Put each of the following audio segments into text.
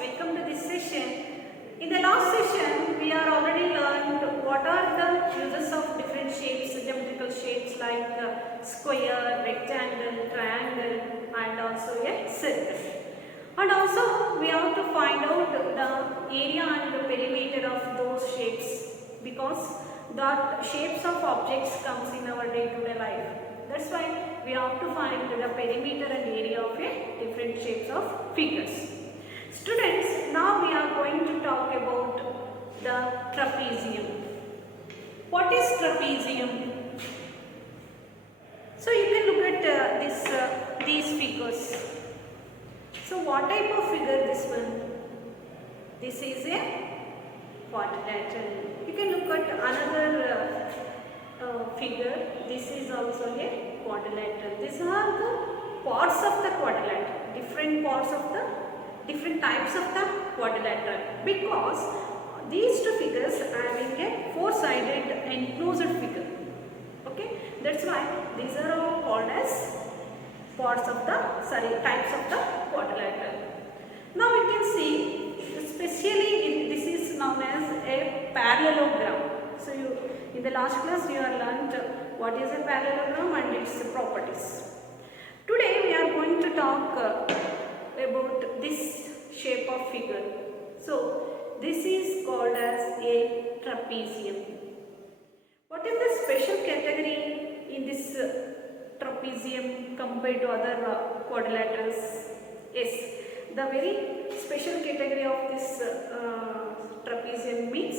welcome to this session. In the last session, we are already learned what are the uses of different shapes, geometrical shapes like square, rectangle, triangle and also a circle. And also we have to find out the area and the perimeter of those shapes because that shapes of objects comes in our day-to-day life. That's why we have to find the perimeter and area of a different shapes of figures. Students, now we are going to talk about the trapezium. What is trapezium? So you can look at these figures. So what type of figure this one? This is a quadrilateral. You can look at another figure. This is also a quadrilateral. These are the parts of the quadrilateral. Different types of the quadrilateral, because these two figures are having a four-sided enclosed figure. Okay, that's why these are all called as types of the quadrilateral. Now we can see, especially this is known as a parallelogram. So in the last class you have learned what is a parallelogram and its properties. Today we are going to talk about this shape of figure. So this is called as a trapezium. What is the special category in this trapezium compared to other quadrilaterals? Yes, the very special category of this trapezium means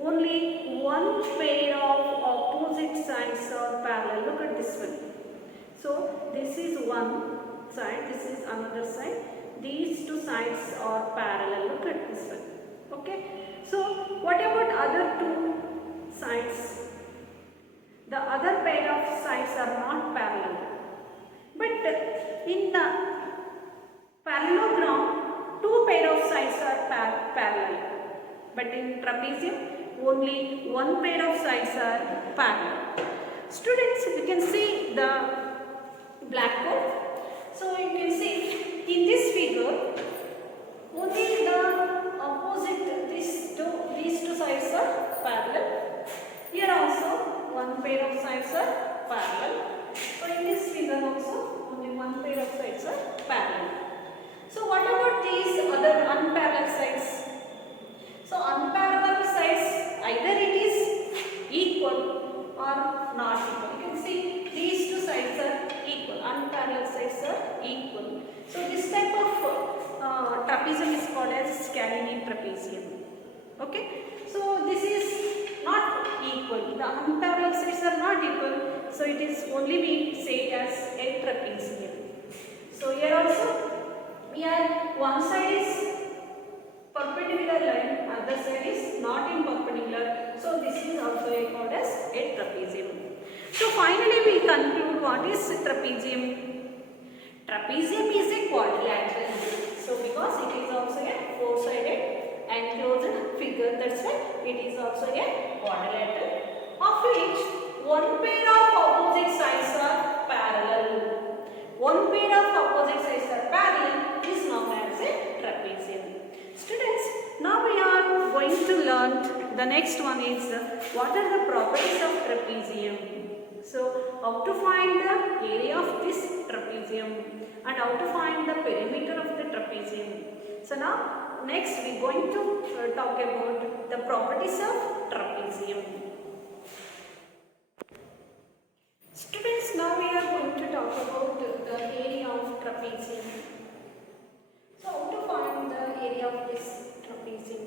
only one pair of opposite sides are parallel. Look at this one. So this is one side, this is another side. These two sides are parallel. Look at this one. Okay. So what about other two sides? The other pair of sides are not parallel. But in the parallelogram, two pair of sides are parallel. But in trapezium, only one pair of sides are parallel. Students, you can see the blackboard. So you can see in this figure, only the opposite, these two sides are parallel. Here also one pair of sides are parallel. So in this figure also only one pair of sides are parallel. So what about these other unparalleled sides? So unparalleled sides, either it is equal or not equal. You can see these two sides are equal, unparalleled sides are equal. So this type of trapezium is called as Scalene trapezium. Okay. So this is not equal. The unparalleled sides are not equal. So it is only being said as a trapezium. So here also, one side is perpendicular line, other side is not in perpendicular. So this is also called as a trapezium. So finally we conclude what is trapezium. Trapezium is a quadrilateral. So because it is also a four-sided enclosed figure, that's why it is also a quadrilateral, of which one pair of opposite sides are parallel. One pair of opposite sides are parallel is known as a trapezium. Students, now we are going to learn the next one is what are the properties of trapezium. So how to find the area of this trapezium and how to find the perimeter of the trapezium. So now next we are going to talk about the properties of trapezium. Students, now we are going to talk about the area of trapezium. So how to find the area of this trapezium?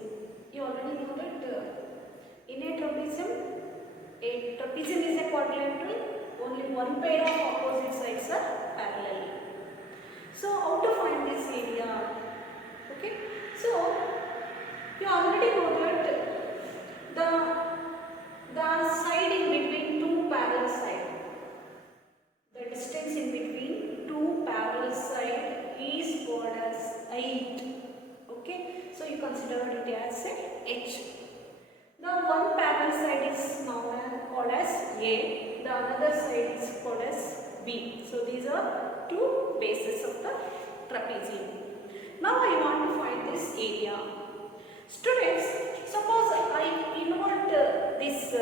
You already know that in a trapezium is a quadrilateral, only one pair of opposite sides are parallel. So how to find this area? Okay. So you already know that the side in between two parallel sides, the distance in between two parallel sides is called as height. Okay. So you consider it as a h. The one parallel side is called as A, the another side is called as B. So these are two bases of the trapezium. Now I want to find this area. Students, suppose I invert this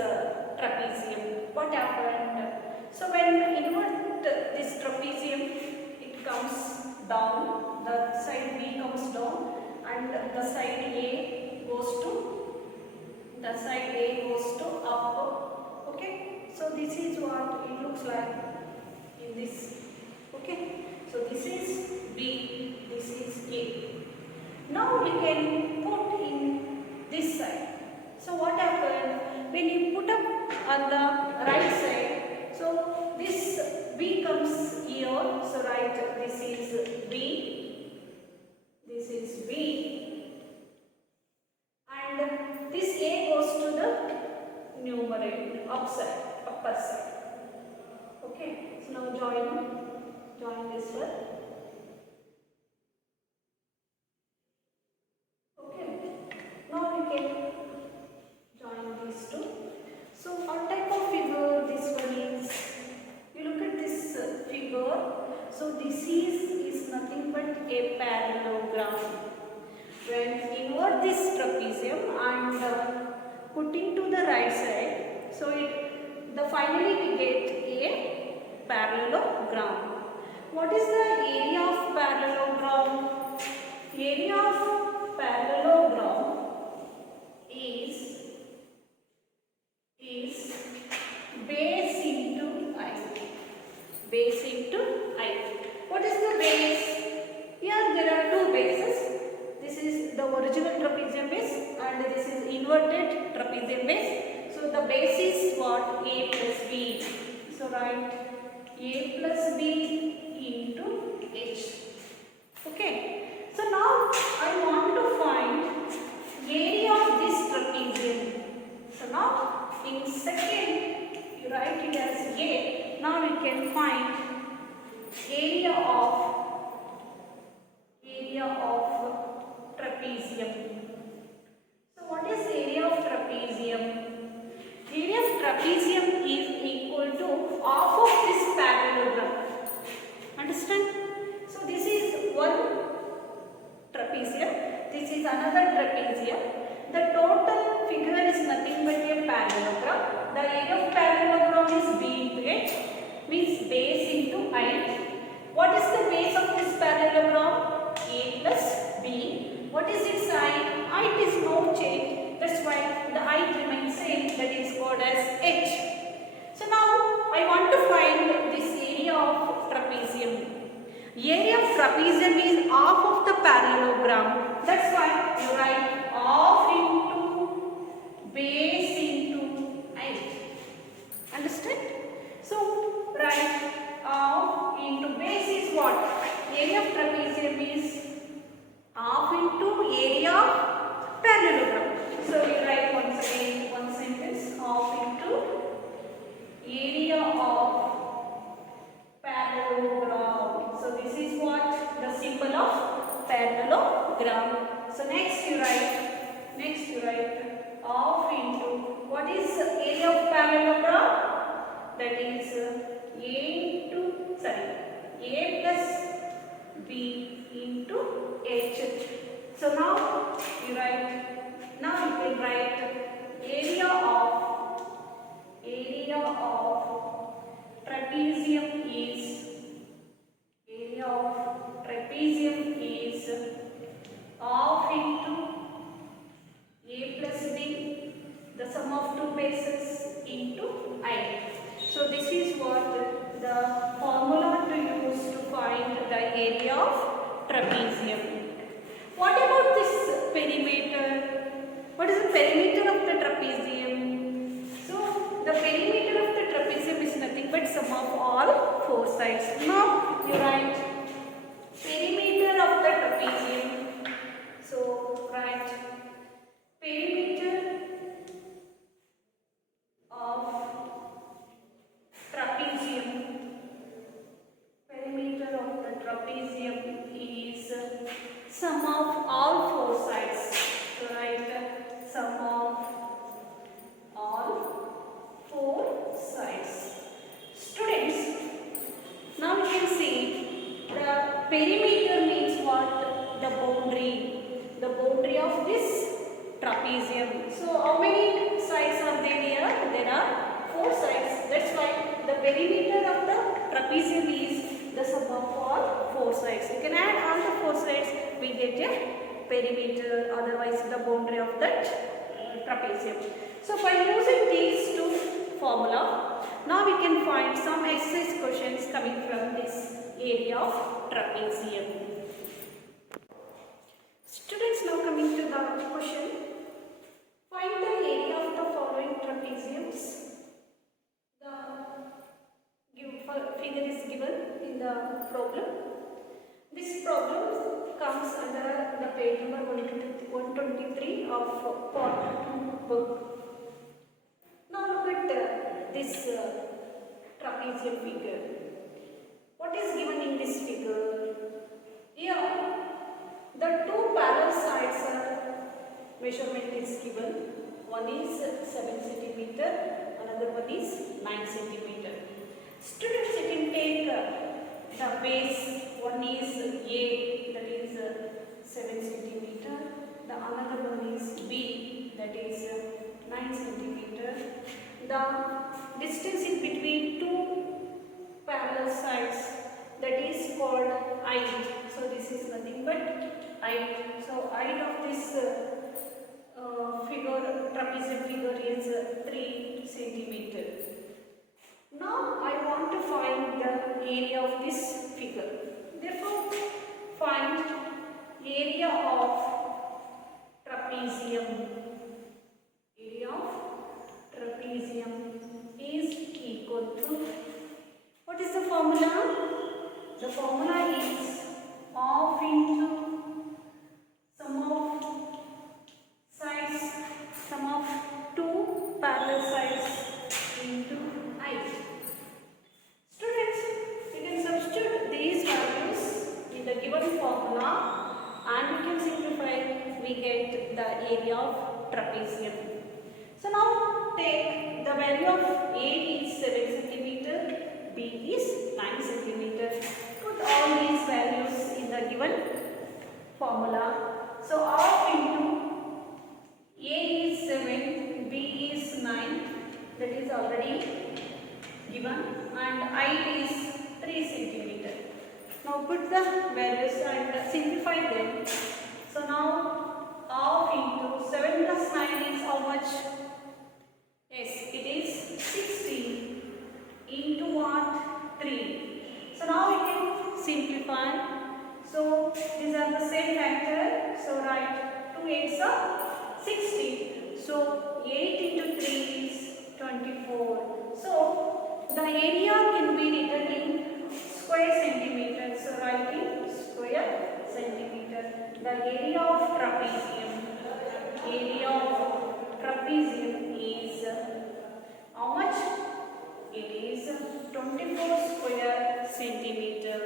trapezium. What happened? So when I invert this trapezium, it comes down, the side B comes down and the side A goes to up. Okay, so this is what it looks like in this. Okay, so this is B, this is A. Now we can put in this side. So what happened when you put up on the right side? So this B comes here. So right, this is B, this is B, and this A goes to the numerator, upper side. Okay, so now join this one. Okay, now we can join these two. So what type of figure this one is? You look at this figure. So this is nothing but a parallelogram. When invert this trapezium and putting to the right side, so finally we get a parallelogram. What is the area of parallelogram? Area of parallelogram is base into height. Base into height. What is the base? Here there are two bases. This is the original trapezium base and this is inverted trapezium base. So the base is what? A plus B. So write A plus B into H. Okay. So now I want to find area of this trapezium. So now in second you write it as A. Now we can find area of trapezium. So what is area of trapezium? Area of trapezium is equal to half of this parallelogram. Understand? So this is one trapezium, this is another trapezium. The total figure is nothing but a parallelogram. The area of parallelogram is B into H, means base into height. What is the base of this parallelogram? A plus B. What is its height? Height is no change. That's why the height remains same. That is called as H. So now I want to find this area of trapezium. Area of trapezium is half of the parallelogram. That's why you write half into base into height. Understand? So write half into base is what? Area of trapezium is half into area of parallelogram. So we write once again one sentence, half into area of parallelogram. So this is what? The symbol of parallelogram. So next you write half into, what is area of parallelogram? That is A plus B into H. So now you can write area of trapezium is half into A plus B, the sum of two bases into height. So this is what the formula to use to find the area of trapezium. What about this perimeter? What is the perimeter of the trapezium? So the perimeter of the trapezium is nothing but sum of all four sides. Now you write perimeter of the trapezium. So write perimeter of trapezium. Perimeter of the trapezium is sum of all four sides. So write sum of all four sides. Students, now you can see the perimeter means what? The boundary. The of this trapezium. So how many sides are there here? There are 4 sides. That's why the perimeter of the trapezium is the sum of all 4 sides. You can add all the 4 sides, we get a perimeter, otherwise the boundary of that trapezium. So by using these two formula, now we can find some exercise questions coming from this area of trapezium. Students, now coming to the question, find the area of the following trapeziums. The figure is given in the problem. This problem comes under the page number 123 of part 2 book. Now look at this trapezium figure. What is given in this figure? Here the two parallel sides are measurement is given. One is 7 cm, another one is 9 cm. Students, you can take the base. One is A, that is 7 cm. The another one is B, that is 9 cm. The distance in between two parallel sides, that is called height. So this is nothing but height. So height of this trapezium figure is 3 cm. Now I want to find the area of this figure. Therefore, find area of trapezium. Area of trapezium is equal to, what is the formula? The formula is half into sum of sides, sum of two parallel sides into height. Students, you can substitute these values in the given formula and we can simplify, we get the area of trapezium. So now take the value of A is 7 cm, B is 9 cm. Put all these values in the given formula. So half into A is 7, B is 9, that is already given, and height is 3 cm. Now put the values and simplify them. So now half into 7 plus 9 is how much? Yes, it is 16 into what? 3. So now we can simplify. So these are the same factor. So write 2 8s are 16. So 8 into 3 is 24. So the area can be written in square centimeter. So write in square centimeter. The area of trapezium. Area of trapezium is how much? It is 24 square centimeter.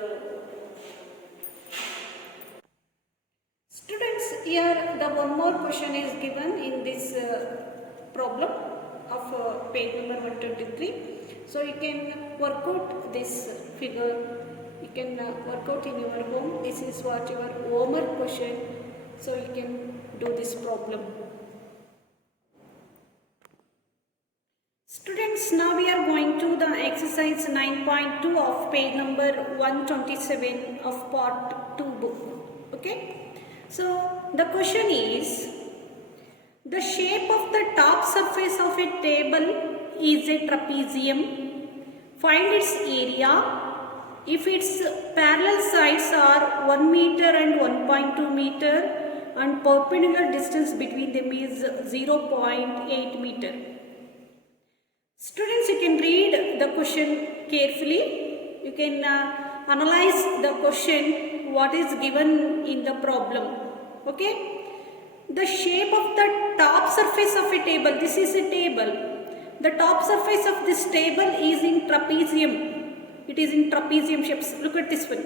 Students, here the one more question is given in this problem of page number 123. So you can work out this figure. You can work out in your home. This is what your homework question. So you can do this problem. Students, now we are going to the exercise 9.2 of page number 127 of part 2 book. Okay. So the question is, the shape of the top surface of a table is a trapezium. Find its area if its parallel sides are 1 meter and 1.2 meter and perpendicular distance between them is 0.8 meter. Students, you can read the question carefully. You can analyze the question, what is given in the problem. Okay. The shape of the top surface of a table. This is a table. The top surface of this table is in trapezium. It is in trapezium shapes. Look at this one.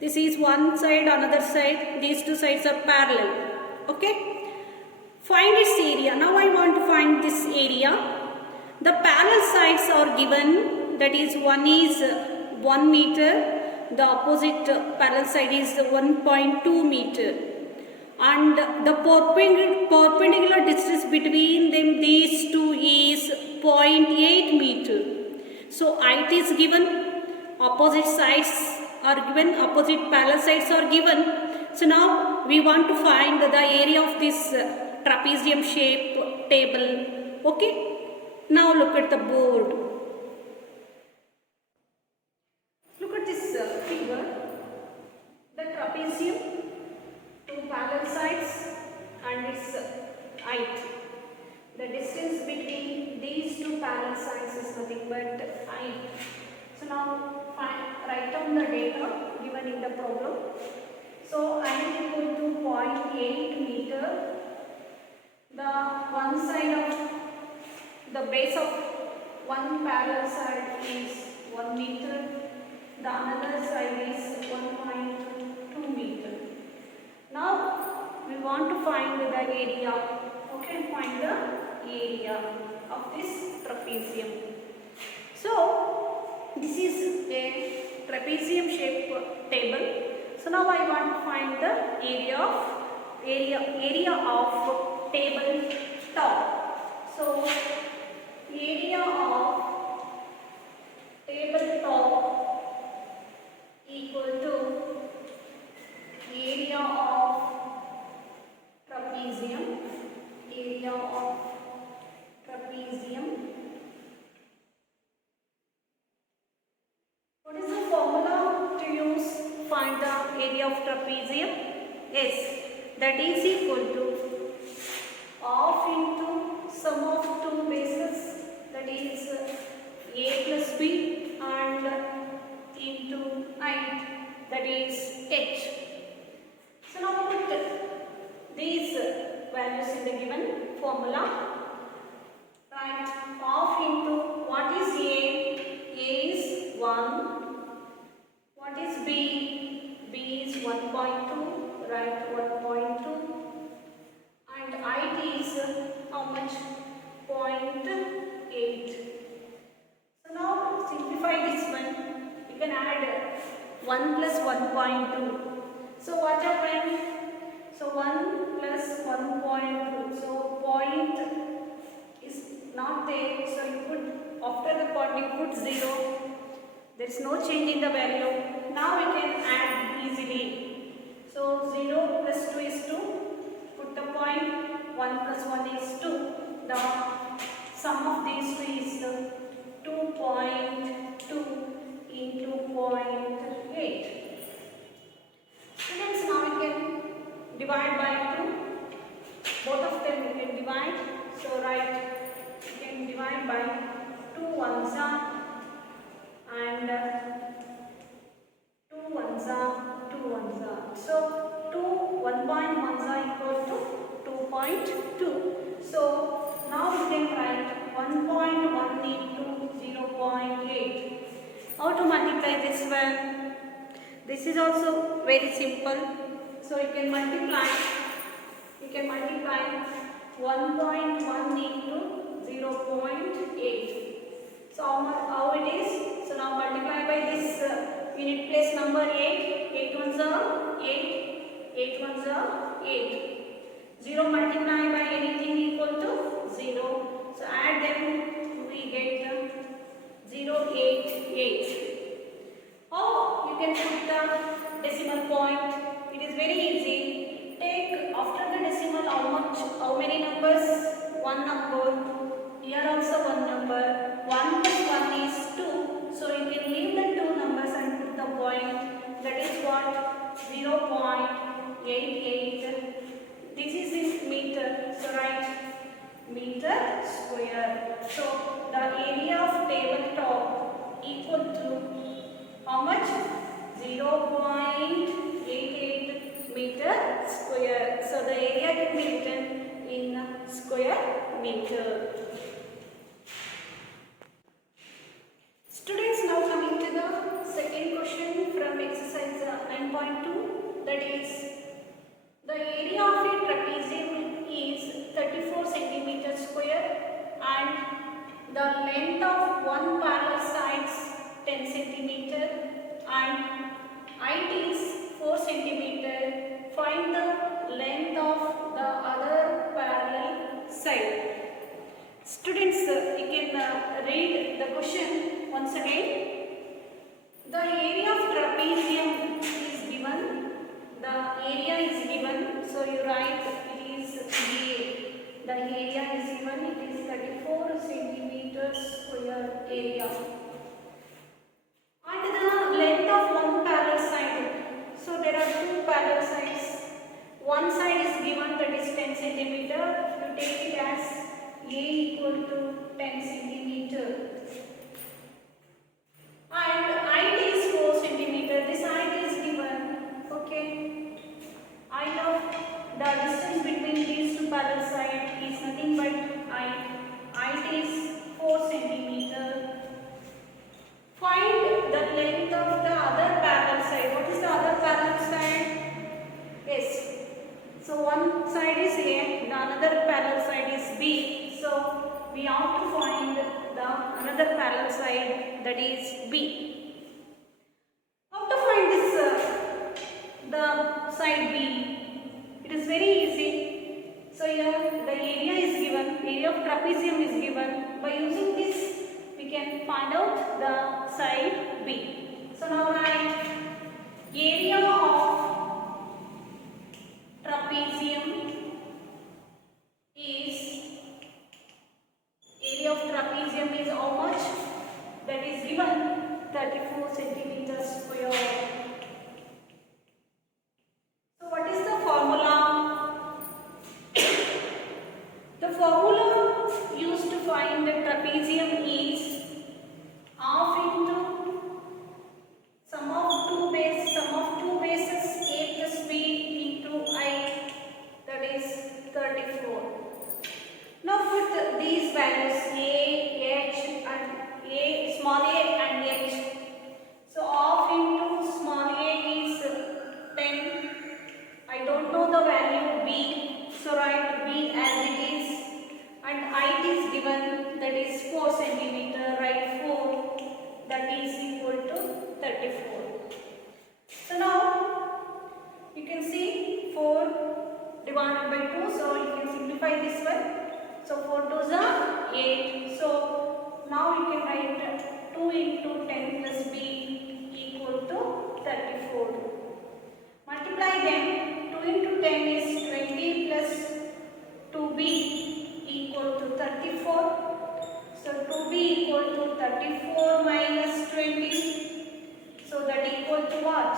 This is one side, another side. These two sides are parallel. Okay. Find its area. Now I want to find this area. The parallel sides are given. That is, one is 1 meter. The opposite parallel side is 1.2 meter. and the perpendicular distance between them these two is 0.8 meter. So height is given, opposite sides are given, opposite parallel sides are given. So now we want to find the area of this trapezium shape table. Okay, now look at the board. Look at this figure. The trapezium, two parallel sides and its height. The distance between these two parallel sides is nothing but height. So now write down the data given in the problem. So height equal to 0.8 meter. The one side of the base of one parallel side is 1 meter. The another side is 1.2 meter. Now we want to find the area. Okay, find the area of this trapezium. So this is a trapezium shape table. So now I want to find the area of table top. So area of table top equal to area of trapezium, area of trapezium. What is the formula to use find the area of trapezium? Yes, that is equal to half into sum of two bases, that is a plus b, and into height, that is h. So now put these values in the given formula. Right, half into what is a? A is 1. What is b? B is 1.2. Right, 1.2. And height is how much? 0.8. So now simplify this one. You can add 1 plus 1.2. So what happened? So 1 plus 1.2. So point is not there. So you put, after the point you put 0. There is no change in the value. Now we can add easily. So 0 plus 2 is 2. Put the point. 1 plus 1 is 2. The sum of these two is 2.2 into 0.8. Students, now we can divide by 2. Both of them we can divide. So right, we can divide by 2 ones are, and 2 ones are, 2 ones are. So 2 1.1s are equal to 2.2. So now we can write 1.1 into 0.8. How to multiply this one? This is also very simple. So you can multiply 1.1 into 0.8. So how it is? So now multiply by this unit place number 8. 8 ones are 8. 8 ones are 8. 0 multiplied by anything equal to 0. So add them, we get 0, 8, 8. How you can put the decimal point? It is very easy. Take after the decimal how many numbers? One number. Here also one number. 1 plus 1 is 2. So you can leave the two numbers and put the point. That is what? 0.88. This is in meter. So write meter square. So the area of tabletop equal to how much? 0.88 meter square. So the area can be written in square meter. Students, now coming to the second question from exercise 9.2, that is the area of a trapezium is 34 centimeter square and the length of one parallel sides 10 centimeter and height is 4 centimeter. Find the length side. Students, you can read the question once again. The area of trapezium is given. The area is given. So you write it is A. The area is given. It is 34 centimeters square area. And the length of one parallel side. So there are two parallel sides. One side is given, that is 10 centimeter. You take it as A equal to 10 centimeter. And height is 4 centimeter. This height is given. Okay. Height of the distance between these two parallel sides is nothing but height. Height is 4 centimeter. Find the length of the other parallel side. What is the other parallel side? Yes. So one side is A, the another parallel side is B. So we have to find the another parallel side, that is B. How to find this the side B? It is very easy. So here the area is given, area of trapezium is given. By using this we can find out the side B. So now write area of trapezium is, area of trapezium is how much? That is given 34 centimeters square. So what is the formula? The formula used to find the trapezium is half into sum of two bases A plus B into I, that is 34. Now put these values A, H and A, small a and H. So half into small a is 10. I don't know the value B, so write B as it is. And height is given, that is 4 centimeter, write 4, that is equal to 34. So now you can see 4 divided by 2, so you can simplify this one. So 4 2s are 8. So now you can write 2 into 10 plus B equal to 34. Multiply them. 2 into 10 is 20 plus 2B equal to 34. So 2B equal to 34 minus 20. So that equal to what?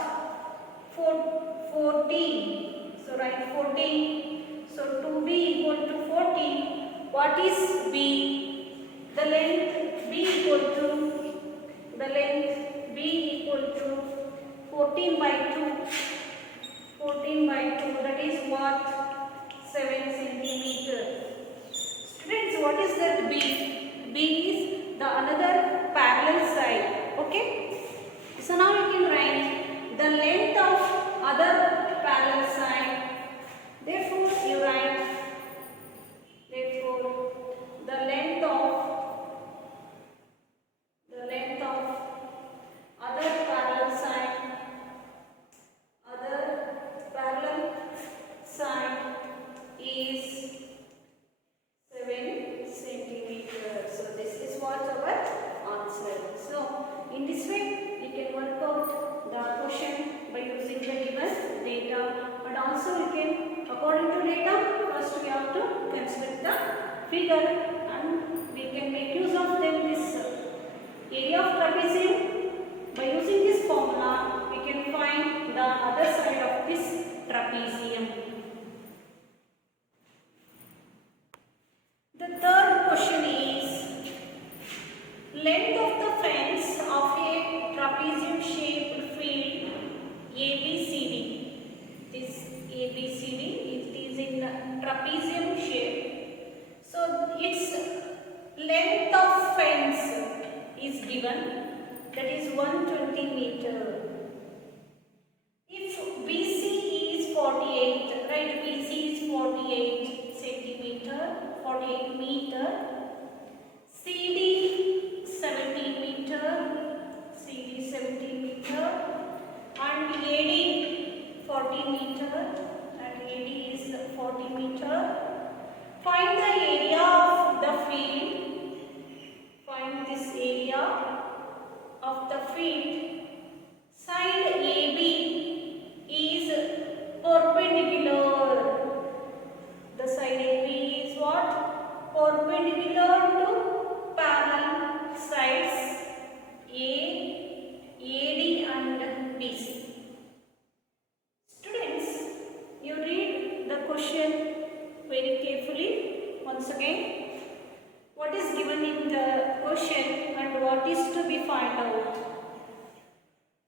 14. So write 14. So 2B equal to 14. What is B? The length B equal to, the length B equal to 14 by 2. 14 by 2, that is what? 7 centimeter. Students, what is that B? B is the another parallel side. Okay? So now you can write the length of other parallel side. Therefore, you write, therefore, the length of other parallel side is 7 centimeters. So this is what our answer. So in this way you can work out the question by using the given data, and also you can, according to data, first we have to consider the figure and we can make use of them this area of trapezium. By using this formula we can find the other side of this trapezium. The third question is length of the fence of a trapezium shaped field ABCD. This ABCD, it is in trapezium shape. So its length of fence is given, that is 120 meter. If BC is 48, right? BC is 48 centimeter, 48 meter. CD 17 meter, CD 17 meter, and AD 40 meter, and AD is 40 meter. Find the area question very carefully once again. What is given in the question and what is to be found out?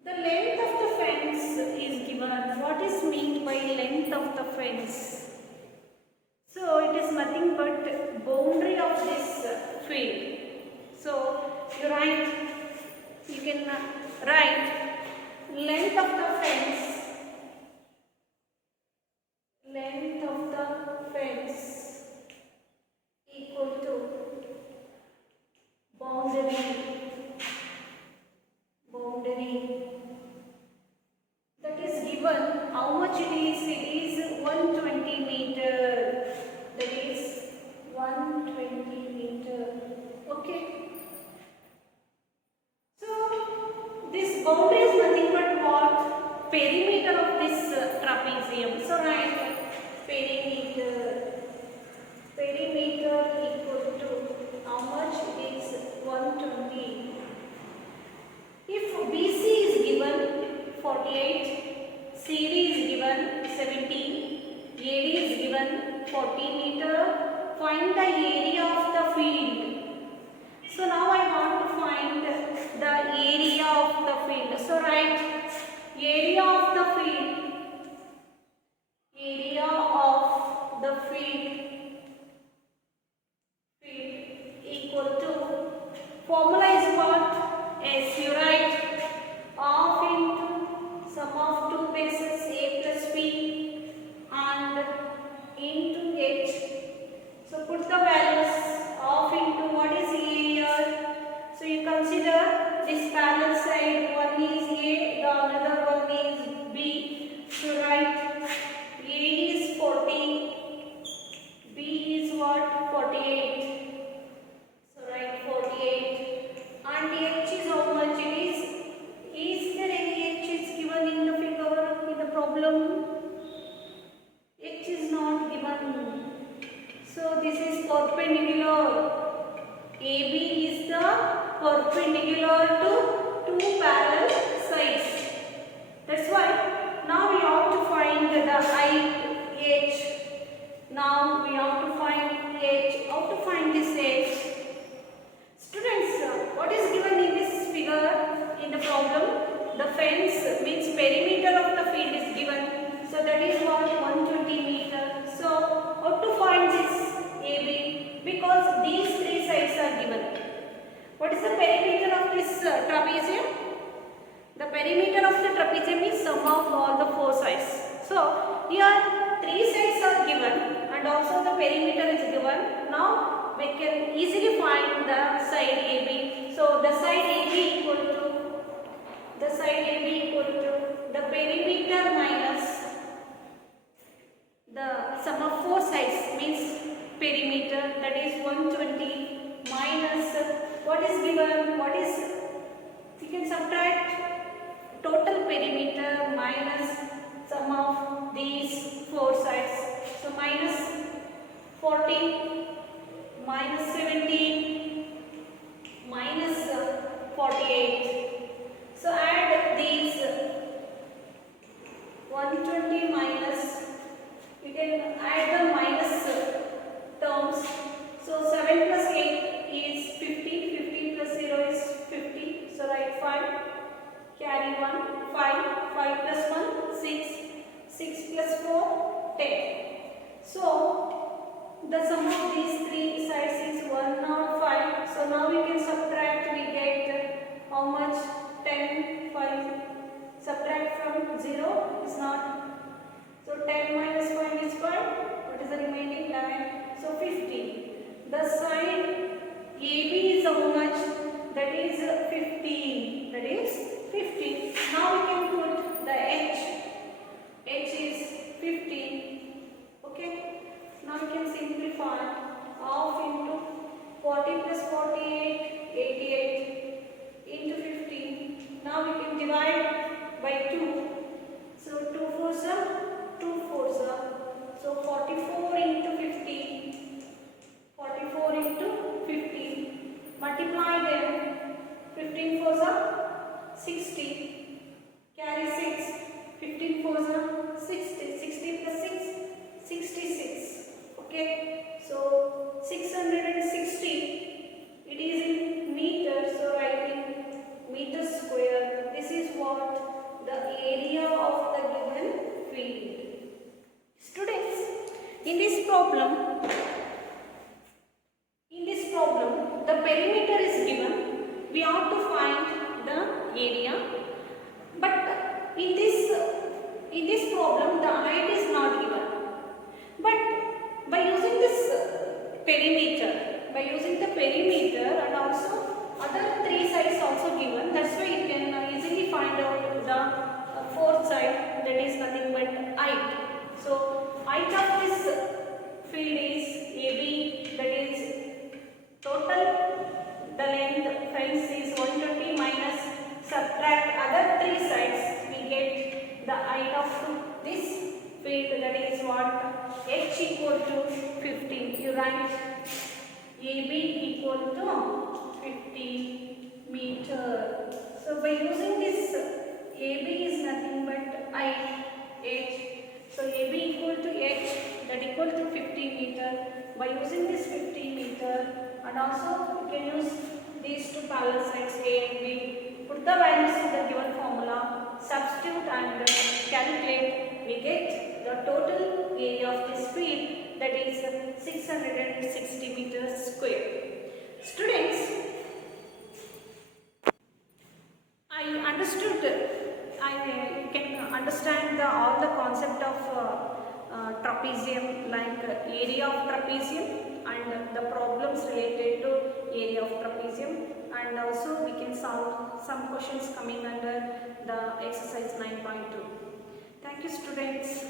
The length of the fence is given. What is meant by length of the fence? So it is nothing but boundary of this field. So you can write length of the fence equal to boundary that is given. How much it is? It is 120 meter. That is 120 meter. Okay. So this boundary is nothing but what? Perimeter of this trapezium. So write perimeter equal to how much it is? 120. If BC is given 48, CD is given 17, AD is given 40 meter, find the area of the field. So now I want to find the area of the field. So write area of the field. Area of the field equal to, formula is what? As you write half into sum of two bases a plus b and into h. So put the values half into what is area. So you consider this parallel side, one is a, the another one is b. So write a is 40, b is what? 48. So write 48. And h is how much it is? Is there any h is given in the figure, in the problem? H is not given. So this is perpendicular. AB is the perpendicular to two parallel sides. That's why now we have to find the height h. Now we have to find h. How to find this h? Students, what is given in this figure in the problem? The fence means perimeter of the field is given. So that is what? 120 meter. So how to find this AB? Because these three sides are given. What is the perimeter of this trapezium? The perimeter of the trapezium is sum of all the four sides. So here three sides are given and also the perimeter is given. Now we can easily find the side AB. So the side AB equal to the perimeter minus the sum of four sides means perimeter, that is 120 minus what is given, you can subtract total perimeter minus sum of these four sides. So minus 40 minus 17 minus 48. So add these 120 minus, you can add the minus terms. So 7 plus 8 is 50, 50 plus 0 is 50. So write 5, carry 1, 5 plus 1, 6, 6 plus 4, 10. So the sum of these three sides is 105. So now we can subtract, we get how much? 10, 5. Subtract from 0 is not. So 10 minus 5 is 5. What is the remaining? 11. So 50. The side AB is how much? That is 15. That is 50. Now we can put the H. H is 15. Okay. Now we can simplify. Half into 40 plus 48, 88 into 15. Now we can divide by 2. So 2 fours are 2 fours are. So 44 into 15. 44 into 15. Multiply them. 15 fours are 60. Carry 6. 15 fours are 60. 60 plus 6, 66. In this problem, the perimeter is given. We have to find the area. But in this problem, the height is not given. But by using this perimeter, and also other three sides also given, that's why you can easily find out the fourth side, that is nothing but height. So height of this field is AB, that is total the length fence is 120 minus subtract other three sides, we get the height of this field, that is what, h equal to 15. You write AB equal to 50 meter. So by using this, AB is nothing but height, h. So AB equal to h, that equal to 50 meter. By using this 50 meter, and also you can use these two parallel sides A and B, put the values in the given formula, substitute and calculate, we get the total area of this field, that is 660 meters square. Students, I can understand all the concept of trapezium, like area of trapezium and the problems related to area of trapezium, and also we can solve some questions coming under the exercise 9.2. Thank you, students.